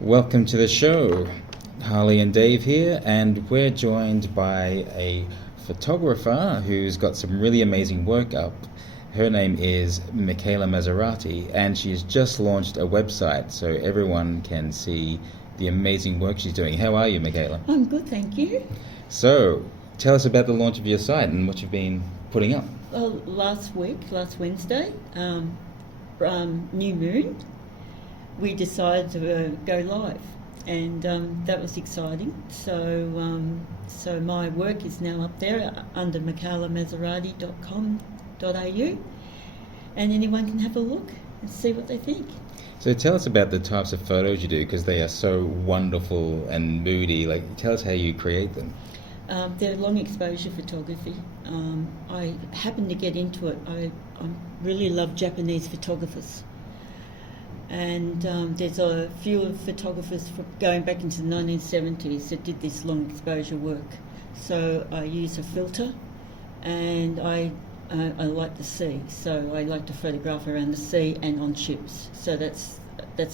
Welcome to the show. Harley and Dave here, and we're joined by a photographer who's got some really amazing work up. Her name is Michela Maserati, and she's just launched a website so everyone can see the amazing work she's doing. How are you, Michela? I'm good, thank you. So, tell us about the launch of your site and what you've been putting up. Well, last Wednesday, New Moon, we decided to go live, and that was exciting. So my work is now up there under michelamaserati.com.au, and anyone can have a look and see what they think. So tell us about the types of photos you do, because they are so wonderful and moody. Tell us how you create them. They're long exposure photography. I happened to get into it. I really love Japanese photographers. And there's a few photographers going back into the 1970s that did this long exposure work. So I use a filter, and I like the sea. So I like to photograph around the sea and on ships. So that's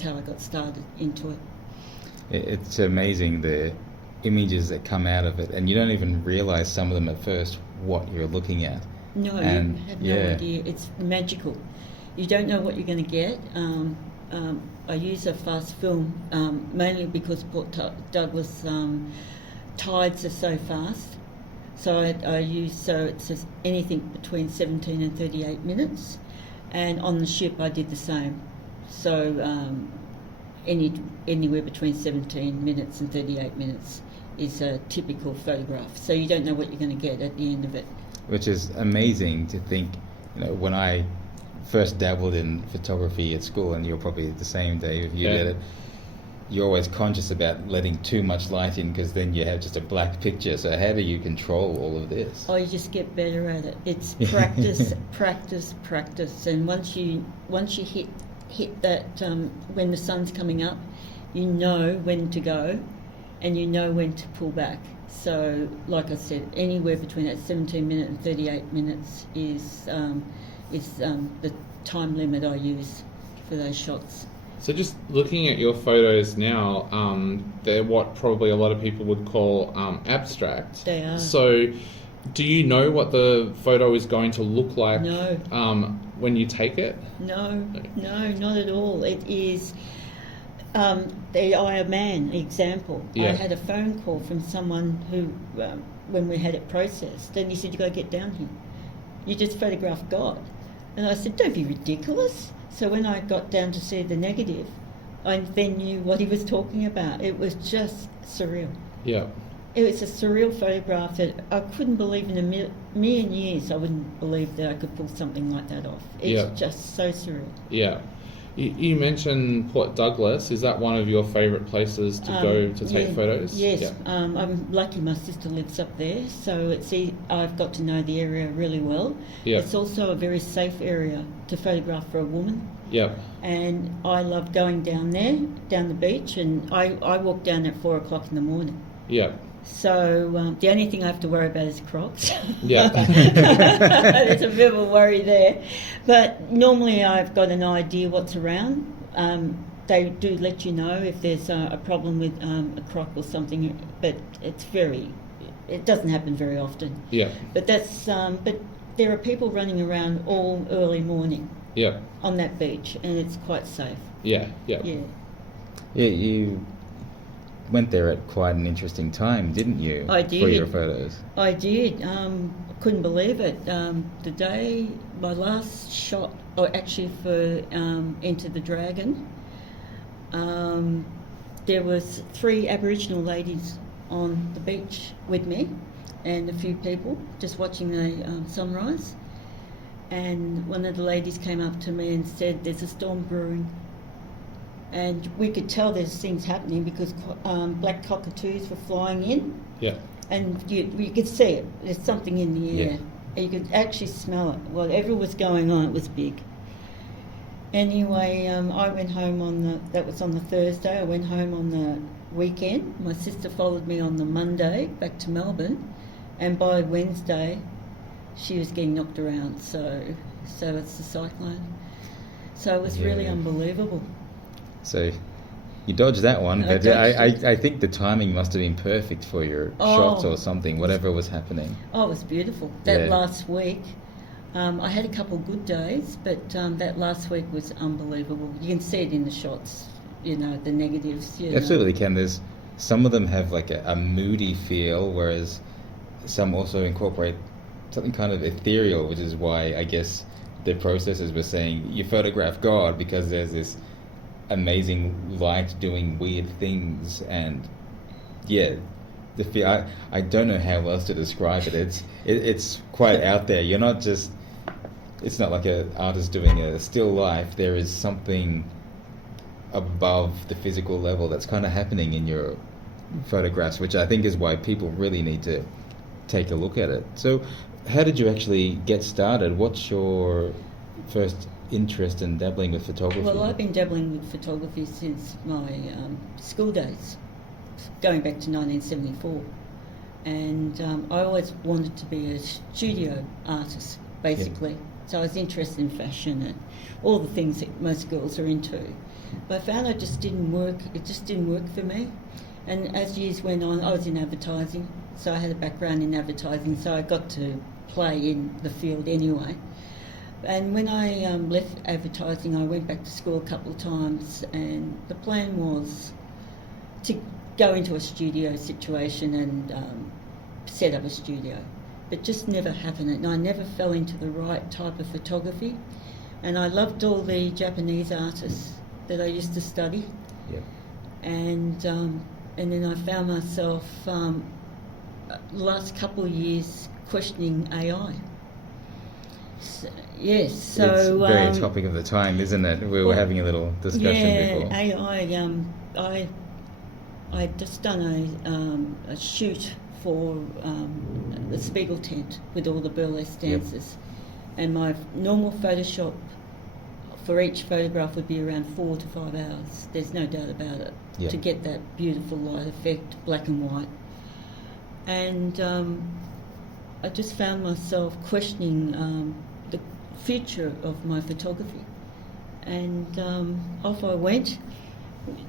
how I got started into it. It's amazing the images that come out of it, and you don't even realise some of them at first what you're looking at. No, you have no idea. It's magical. You don't know what you're going to get. I use a fast film mainly because Port Douglas tides are so fast. So it's just anything between 17 and 38 minutes, and on the ship I did the same. So anywhere between 17 minutes and 38 minutes is a typical photograph. So you don't know what you're going to get at the end of it. Which is amazing to think. When I first dabbled in photography at school, and you're probably the same, Dave, you did it, you're always conscious about letting too much light in, because then you have just a black picture. So how do you control all of this? Oh, you just get better at it. It's practice, practice, and once you hit that when the sun's coming up, you know when to go, and you know when to pull back. So, like I said, anywhere between that 17 minute and 38 minutes is the time limit I use for those shots. So just looking at your photos now, they're what probably a lot of people would call abstract. They are. So do you know what the photo is going to look like when you take it? No, not at all. It is the eye of man example. Yeah. I had a phone call from someone who, when we had it processed, and he said, "You got to get down here. You just photographed God." And I said, "Don't be ridiculous." So when I got down to see the negative, I then knew what he was talking about. It was just surreal. Yeah. It was a surreal photograph that I couldn't believe in a million years. I wouldn't believe that I could pull something like that off. It's just so surreal. Yeah. You mentioned Port Douglas. Is that one of your favourite places to go to take photos? Yes. Yeah. I'm lucky my sister lives up there, so I've got to know the area really well. Yeah. It's also a very safe area to photograph for a woman. Yeah. And I love going down there, down the beach, and I walk down at 4 o'clock in the morning. Yeah. So the only thing I have to worry about is Crocs. Yeah. There's a bit of a worry there. But normally I've got an idea what's around. They do let you know if there's a problem with a croc or something, but it doesn't happen very often. Yeah. But but there are people running around all early morning. Yeah. On that beach, and it's quite safe. Yeah. Yeah. Yeah. Yeah, you went there at quite an interesting time, didn't you? I did. For your photos. I did. I couldn't believe it. The day my last shot, or actually for Enter the Dragon, there was 3 Aboriginal ladies on the beach with me, and a few people just watching the sunrise. And one of the ladies came up to me and said, "There's a storm brewing." And we could tell there's things happening because black cockatoos were flying in. Yeah. And you could see it. There's something in the air. Yeah. And you could actually smell it. Whatever was going on, it was big. Anyway, I went home that was on the Thursday. I went home on the weekend. My sister followed me on the Monday back to Melbourne. And by Wednesday, she was getting knocked around. So it's the cyclone. So it was really unbelievable. So You dodged that one, I but dodged I think the timing must have been perfect for your shots or something, whatever was happening. Oh, it was beautiful. That Yeah. last week, I had a couple of good days, but that last week was unbelievable. You can see it in the shots, the negatives. Absolutely can. There's some of them have like a moody feel, whereas some also incorporate something kind of ethereal, which is why I guess the processors were saying you photograph God because there's this amazing light doing weird things, and the feel. I don't know how else to describe it. It's quite out there. You're not just. It's not like an artist doing a still life. There is something above the physical level that's kind of happening in your photographs, which I think is why people really need to take a look at it. So, how did you actually get started? What's your first interest in dabbling with photography? Well, I've been dabbling with photography since my school days, going back to 1974. And I always wanted to be a studio artist, basically. Yeah. So I was interested in fashion and all the things that most girls are into. But I found it just didn't work. It just didn't work for me. And as years went on, I was in advertising. So I had a background in advertising, so I got to play in the field anyway. And when I left advertising, I went back to school a couple of times, and the plan was to go into a studio situation and set up a studio. But just never happened, and I never fell into the right type of photography. And I loved all the Japanese artists that I used to study. Yeah. And then I found myself last couple of years questioning AI. So It's very topic of the time, isn't it? We were having a little discussion before. AI. I just done a shoot for the Spiegel tent with all the burlesque dancers, and my normal Photoshop for each photograph would be around 4 to 5 hours. There's no doubt about it, to get that beautiful light effect, black and white. And I just found myself questioning the future of my photography. And off I went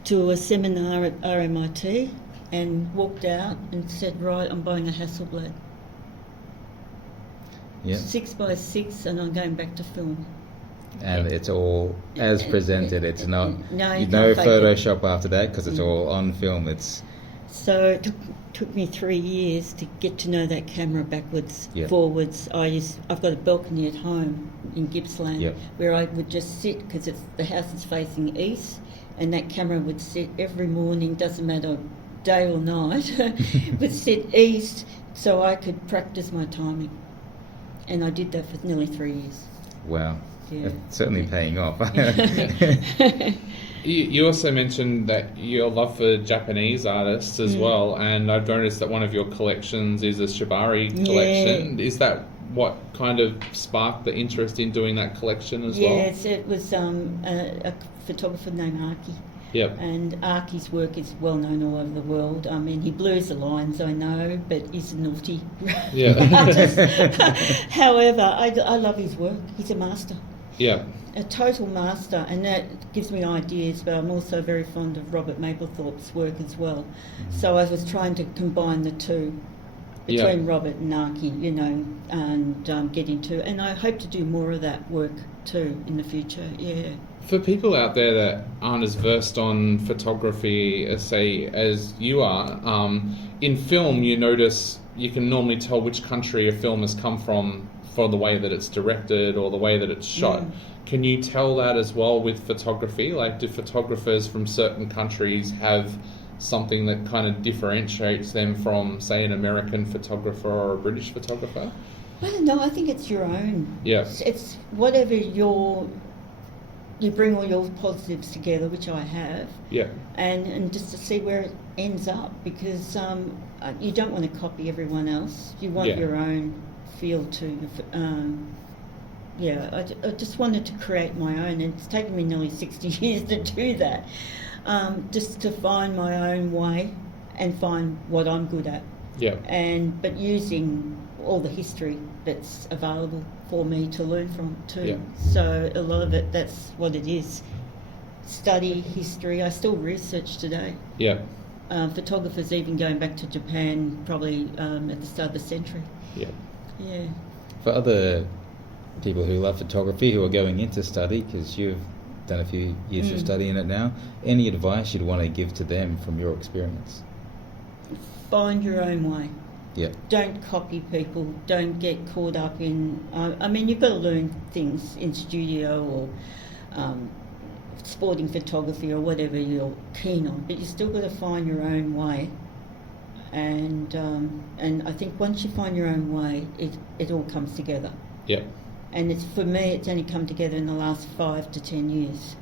to a seminar at RMIT and walked out and said, right, I'm buying a Hasselblad. 6x6, and I'm going back to film. And it's all as presented. It's not no Photoshop after that, because it's all on film. So it took me 3 years to get to know that camera backwards, forwards. I've got a balcony at home in Gippsland where I would just sit, because the house is facing east, and that camera would sit every morning, doesn't matter day or night, would sit east so I could practice my timing. And I did that for nearly 3 years. Wow. Yeah. It's certainly paying off. You also mentioned that your love for Japanese artists as well, and I've noticed that one of your collections is a Shibari collection. Is that what kind of sparked the interest in doing that collection as well? Yes, it was a photographer named Aki. Yep. And Aki's work is well known all over the world. I mean, he blurs the lines, I know, but he's naughty. Artist. However, I love his work. He's a master. Yeah. A total master, and that gives me ideas, but I'm also very fond of Robert Mapplethorpe's work as well. So I was trying to combine the two between Robert and Aki, and get into, and I hope to do more of that work too in the future, For people out there that aren't as versed on photography as you are, in film you notice you can normally tell which country a film has come from for the way that it's directed or the way that it's shot. Can you tell that as well with photography? Like, do photographers from certain countries have something that kind of differentiates them from, say, an American photographer or a British photographer? I don't know, I think it's your own. Yeah. It's whatever you bring all your positives together, which I have. Yeah. And just to see where it ends up, because you don't want to copy everyone else. You want your own feel to. I just wanted to create my own, and it's taken me nearly 60 years to do that. Just to find my own way and find what I'm good at. Yeah. But using all the history that's available for me to learn from too. Yeah. So a lot of it, that's what it is. study history. I still research today. Yeah. Photographers even going back to Japan probably at the start of the century. Yeah. Yeah. For other people who love photography who are going into study, because you've done a few years of studying it now, any advice you'd want to give to them from your experience? Find your own way. Yeah. Don't copy people. Don't get caught up in... I mean, you've got to learn things in studio or sporting photography or whatever you're keen on, but you still got to find your own way. And I think once you find your own way, it all comes together. Yeah. And for me, it's only come together in the last 5 to 10 years.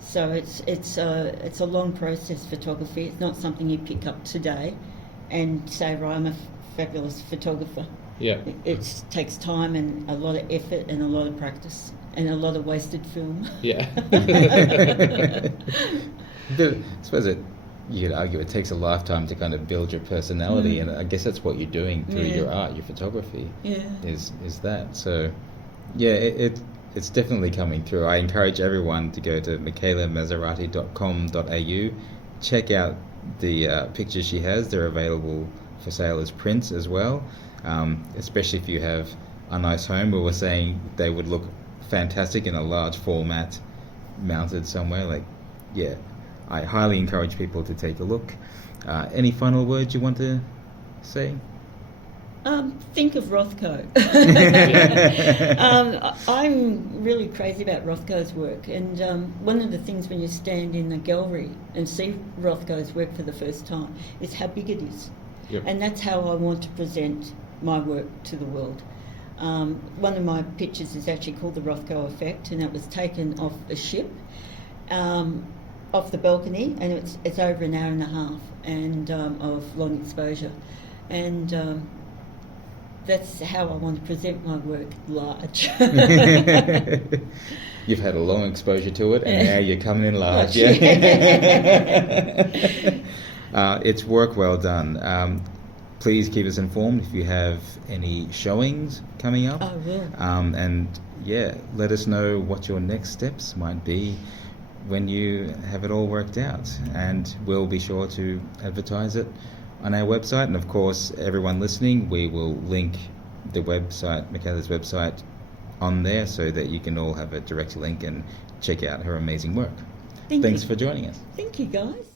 So it's a long process, photography. It's not something you pick up today and say, right, I'm a fabulous photographer. Yeah. It takes time and a lot of effort and a lot of practice and a lot of wasted film. Yeah. I suppose you could argue it takes a lifetime to kind of build your personality, and I guess that's what you're doing through your art, your photography. Yeah. Is that so? Yeah, it's definitely coming through. I encourage everyone to go to michelamaserati.com.au, check out the pictures she has. They're available for sale as prints as well, especially if you have a nice home. We were saying they would look fantastic in a large format mounted somewhere. I highly encourage people to take a look. Any final words you want to say? Think of Rothko. I'm really crazy about Rothko's work, and one of the things when you stand in the gallery and see Rothko's work for the first time is how big it is. Yep. And that's how I want to present my work to the world. One of my pictures is actually called the Rothko Effect, and it was taken off a ship, off the balcony, and it's over an hour and a half and of long exposure. And that's how I want to present my work, large. You've had a long exposure to it, and now you're coming in large. Yeah. It's work well done. Please keep us informed if you have any showings coming up. I will. And let us know what your next steps might be when you have it all worked out, and we'll be sure to advertise it on our website. And of course, everyone listening, we will link the website, Michela's website, on there so that you can all have a direct link and check out her amazing work. Thanks for joining us. Thank you, guys.